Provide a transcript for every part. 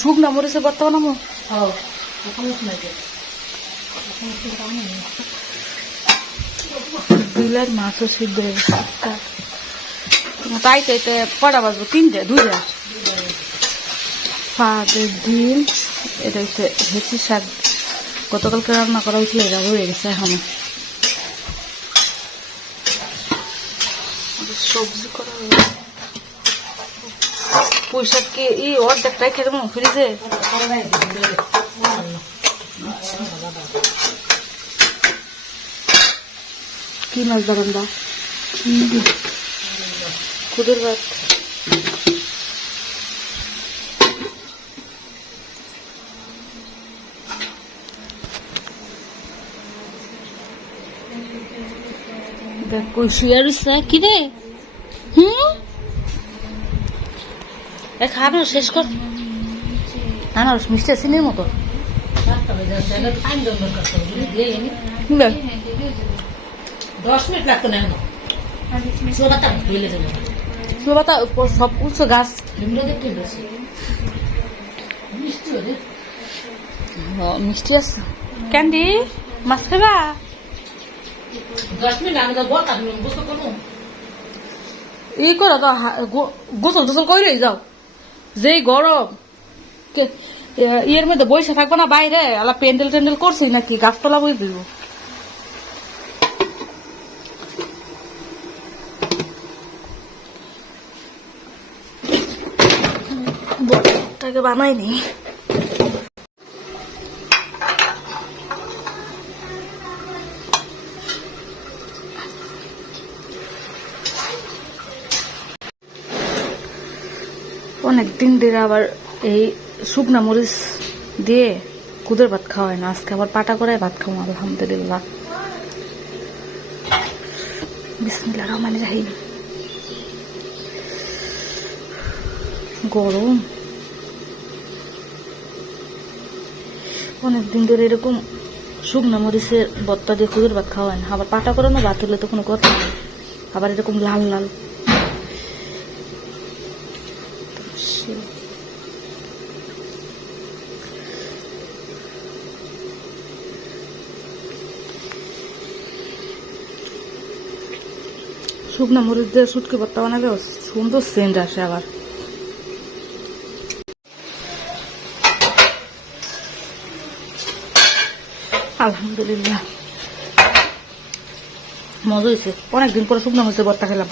শুকনা মরিচে ভর্তা বানাবো। বিলের মাছও সিদ্ধ হয়ে গেছে। তাই চাইতে কটা বাজবো? 3টে 2টা। ফাঁদের ডিম, এটা হচ্ছে হেঁচি শাক, গতকালকে রান্না করা হয়েছিল, এটা রয়ে গেছে এখনো। সবজি করা পুঁই শাককে অর্ধেকটাই খেতে মন ফ্রিজে। কি মাছ দাবান দা? খুদের ভাত। দেখ কই শুয়ে রইছে কি রে? খাবার শেষ কর। আনারস মিষ্টি চিনির মতো। 10 মিনিট লাগতো না। সব উঁচু গাছ মিষ্টি আছে। ক্যান্ডি মাছ খাবা? 10 মিনিট আমি তো বলতাম গোসল করবো। করো তো, গোসল টোসল করে যাও। যেই গরম, ইয়ের মধ্যে বসে থাকবো না বাইরে। আলা প্যান্ডেল ট্যান্ডেল করছি নাকি? গাছতলা বই দিব। বটাকে বানাইনি। অনেকদিন ধরে আবার এই শুকনা মরিচ দিয়ে কুদের ভাত খাওয়া হয় না। আজকে আবার পাটা করে ভাত খাবো, আলহামদুলিল্লাহ। বিসমিল্লাহির রহমানির রহিম। গরম, অনেকদিন ধরে এরকম শুকনা মরিচের ভর্তা দিয়ে কুদের ভাত খাওয়া হয় না। আবার পাটা করানো ভাত হলে তো কোনো কথা নেই। আবার এরকম লাল লাল শুকনা মরিচ দিয়ে শুটকি ভর্তা বানালে সুন্দর সেন্ট আসে। আবার আলহামদুলিল্লাহ মজা হয়েছে। অনেকদিন পরে শুকনা মরিচের ভর্তা খেলাম।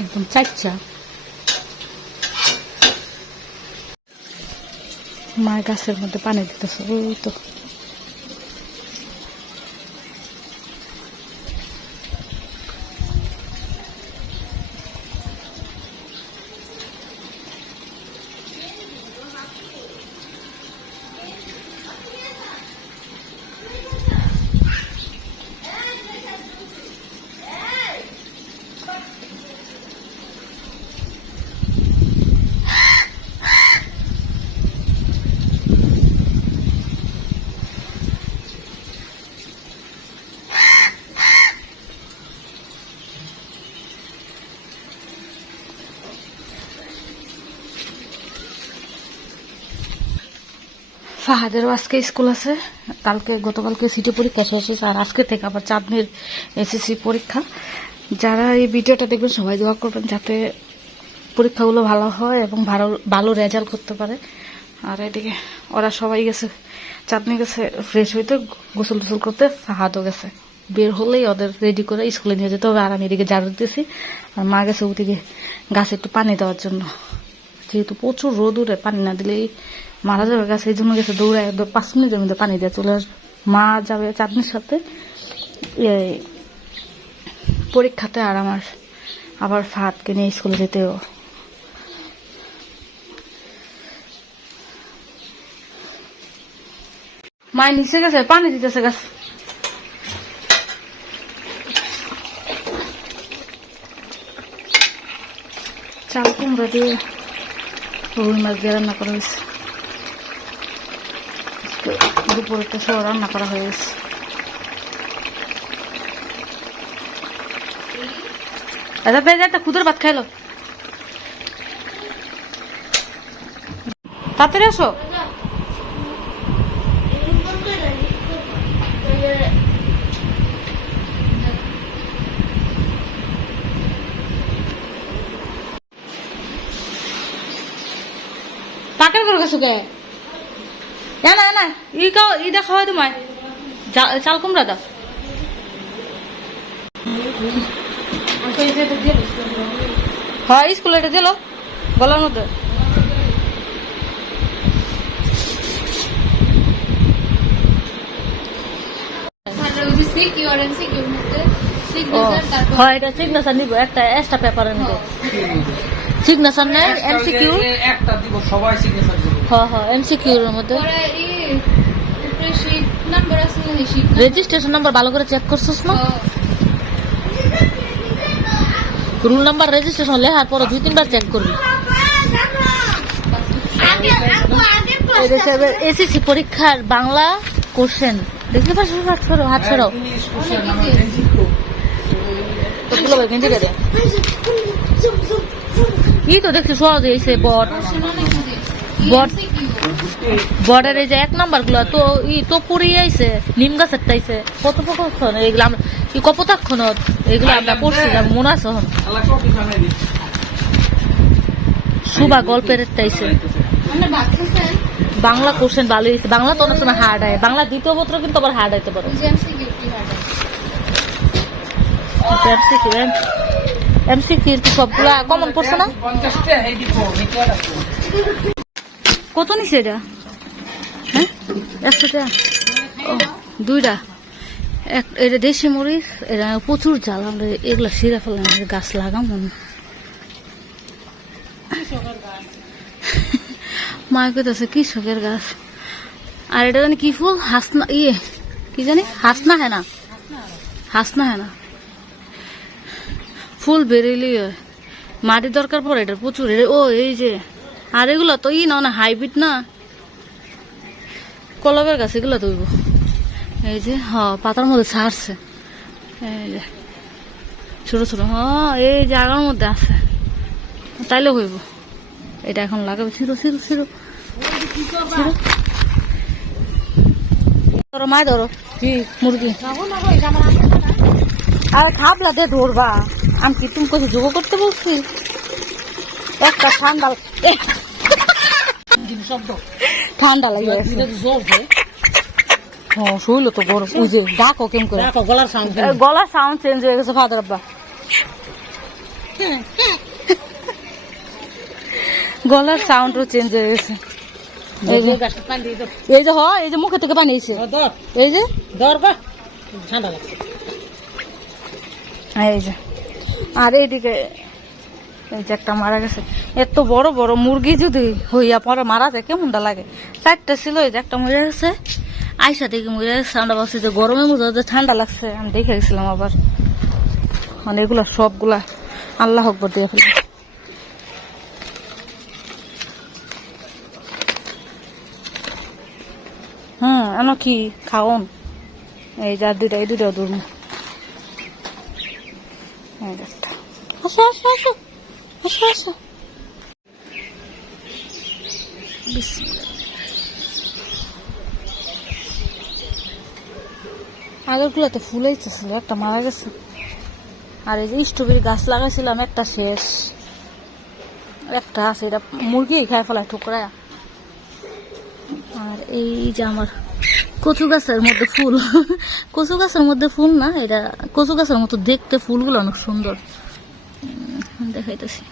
একদম চাচ্চা। মায়ের গাছের মধ্যে পানি দিতেছে, ওই তো। ফাহাদেরও আজকে স্কুল আছে। গতকালকে সিটি পরীক্ষা শেষ হয়েছে, আর আজকে থেকে আবার চাঁদনির এসএসসি পরীক্ষা। যারা এই ভিডিওটা দেখবেন সবাই দোয়া করবেন যাতে পরীক্ষাগুলো ভালো হয় এবং ভালো রেজাল্ট করতে পারে। আর এদিকে ওরা সবাই গেছে, চাঁদনি গেছে ফ্রেশ হইতে, গোসল টোসল করতে। ফাহাদও গেছে, বের হলেই ওদের রেডি করে স্কুলে নিয়ে যেতে হবে। আর আমি এদিকে ঝাড়ু দিতেছি, আর মা গেছে ওদিকে গাছে একটু পানি দেওয়ার জন্য। যেহেতু প্রচুর রোদ উঠে, পানি না দিলেই মারা যাবে গাছ, এই জন্য গেছে দৌড়ায় 5 মিনিটের মধ্যে পানি দিয়ে চলে আসবে। মা যাবে চাঁদনির সাথে পরীক্ষাতে, আর আমার আবার ফাহাদকে নিয়ে স্কুলে যেতেও। মায়ের নিচে গেছে পানি দিতেছে গাছ। চাল কুমড়া দিয়ে রুই মাছ দিয়ে রান্না করা হয়েছে। দুপুরেরটা সব রান্না করা হয়ে গেছে। আচ্ছা ভাই একটা খুদের ভাত খাইলো তাড়াতাড়ি আসো পাকের করে গেছো কে না না ই দেখা হয় তোমায় চাল কুমড়া দাও হ্যাঁ স্কুলে এটা দিল গলার মধ্যে হ্যাঁ এটা সিগনেচার নিব একটা এক্সট্রা পেপারের মধ্যে সিগনেচার নেই এমসিকিউ একটা দিব সবাই সিগনেচার দিব হ্যাঁ হ্যাঁ এমসিকিউ এর মধ্যে রেজিস্ট্রেশন নাম্বার ভালো করে চেক করছিস না রুল নাম্বার রেজিস্ট্রেশন লেখার পর 2-3 বার চেক করবি এসএসসি পরীক্ষার বাংলা কোশ্চেন দেখতে পাচ্ছ হাত ছড়াও কি তো দেখছি সহজ হয়েছে বর্ডারে যে 1 নাম্বার গুলো তো তো পড়ে আইছে নিম গাছের টাইছে কত প্রকার এগুলো আমরা কি কপোতাক্ষণ এগুলো আমরা পড়ছি মনে আছে সুবা গল্পের টাইছে বাংলা কোশ্চেন ভালো হয়েছে বাংলা তো অনেক সময় হার্ড হয় বাংলা দ্বিতীয় পত্র কিন্তু আবার হার্ড হইতে পারে এমসিকিউ সবগুলা কমন পড়ছে না কত নিছে এটা হ্যাঁ 100 টাকা দুইটা এটা দেশি মরিচ এটা প্রচুর জাল আমরা এগুলা সিরা ফেলাম গাছ লাগাম মায়ের কথা কৃষকের গাছ আর এটা জানি কি ফুল হাসনা কি জানি হাসনা হ্যাঁ না ফুল বেরিয়েলি মাটির দরকার পড়ে এটা প্রচুর এই যে আর এগুলো তো না হাইব্রিড না কলবের গাছ এগুলো তৈব এই যে পাতার মধ্যে ছাড়ছে এই যে ছোট ছোট এই জায়গার মধ্যে আছে তাইলে হইব এটা এখন লাগাবে ছিড়ো ধরো মায় ধরো কি মুরগি আরে খাবলা দে ধরবা আমি কি তুমি কোথায় যোগ করতে বলছি একটা ঠান্ডা লাগে শুইলো তো বড় বুঝে ডাকো কেম করে গলার সাউন্ড চেঞ্জ হয়ে গেছে ফাদার আব্বা গলার সাউন্ডও চেঞ্জ হয়ে গেছে এই যে এই যে মুখে থেকে পানি এসে এই যে ঠান্ডা লাগছে এই যে আর এইদিকে এই যে একটা মারা গেছে এত বড় বড় মুরগি যদি হইয়া পরে মারা যায় কেমনটা লাগে 4টা ছিল এই যে একটা মরে গেছে আইসা দেখি মরে গেছে আমরা ভাবছি যে গরমে মধ্যে ঠান্ডা লাগছে আমি দেখে গেছিলাম আবার মানে এগুলা সবগুলা আল্লাহ আকবার দিয়ে ফেলি এনো কি খাওন এই যা দুইটা এই দুইটা দূর আসো আসো আসো আসো আসো আগের গুলাতে ফুল হইতেছিল একটা মারা গেছে আর এই যে স্ট্রবেরি গাছ লাগাইছিলাম একটা শেষ একটা আছে এটা মুরগি খায় ফেলায় ঠুকরায় আর এই যে আমার কচু গাছের মধ্যে ফুল কচু গাছের মধ্যে ফুল না এটা কচু গাছের মতো দেখতে ফুলগুলো অনেক সুন্দর দেখাইতেছি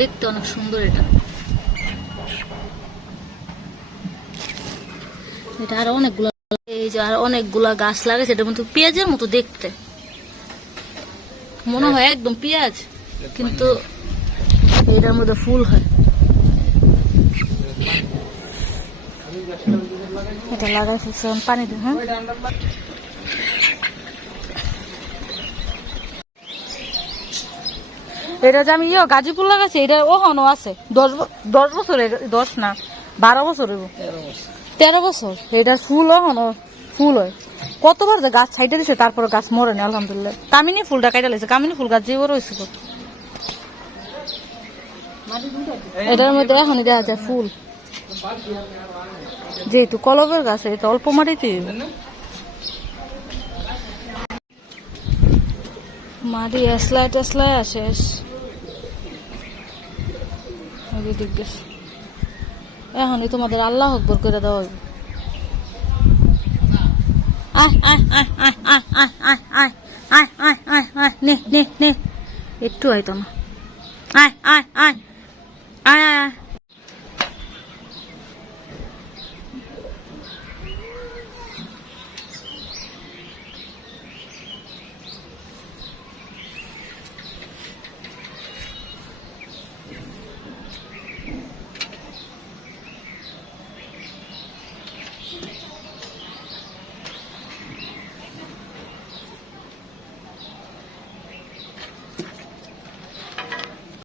দেখতে অনেক সুন্দর এটা আর অনেকগুলো এই যে আর অনেকগুলা গাছ লাগাইছে এটার মধ্যে পেঁয়াজের মতো দেখতে মনে হয় একদম পেঁয়াজ কিন্তু এটার মধ্যে ফুল হয় এটা লাগাই ফেলছে পানি দিন হ্যাঁ এটা যে আমি গাজীপুর লাগাইছি এটা ওখানেও আছে 10 বছর 10 না 12 বছর 13 বছর এটা ফুল ওখানো ফুল হয়। কতবার যে গাছ ছাইটে দিছে তারপরে গাছ মরে না আলহামদুলিল্লাহ। কামিনী ফুলটা কাইটা লাগছে, কামিনী ফুল গাছ যে বড় হয়েছে কত। এটার মধ্যে এখনই দেখা যায় ফুল, যেহেতু কলবের গাছ এটা অল্প মাটিতে মাটি এসলায় টেসলায় আসে। এখনই তোমাদের আল্লাহ আকবর করে দেওয়া হইব। আয় আয় আয় আয় আয় আয় আয় আয় আয় আয় আয় আয় নে নে নে একটু আইতো না। আয় আয় আয় আয় আয়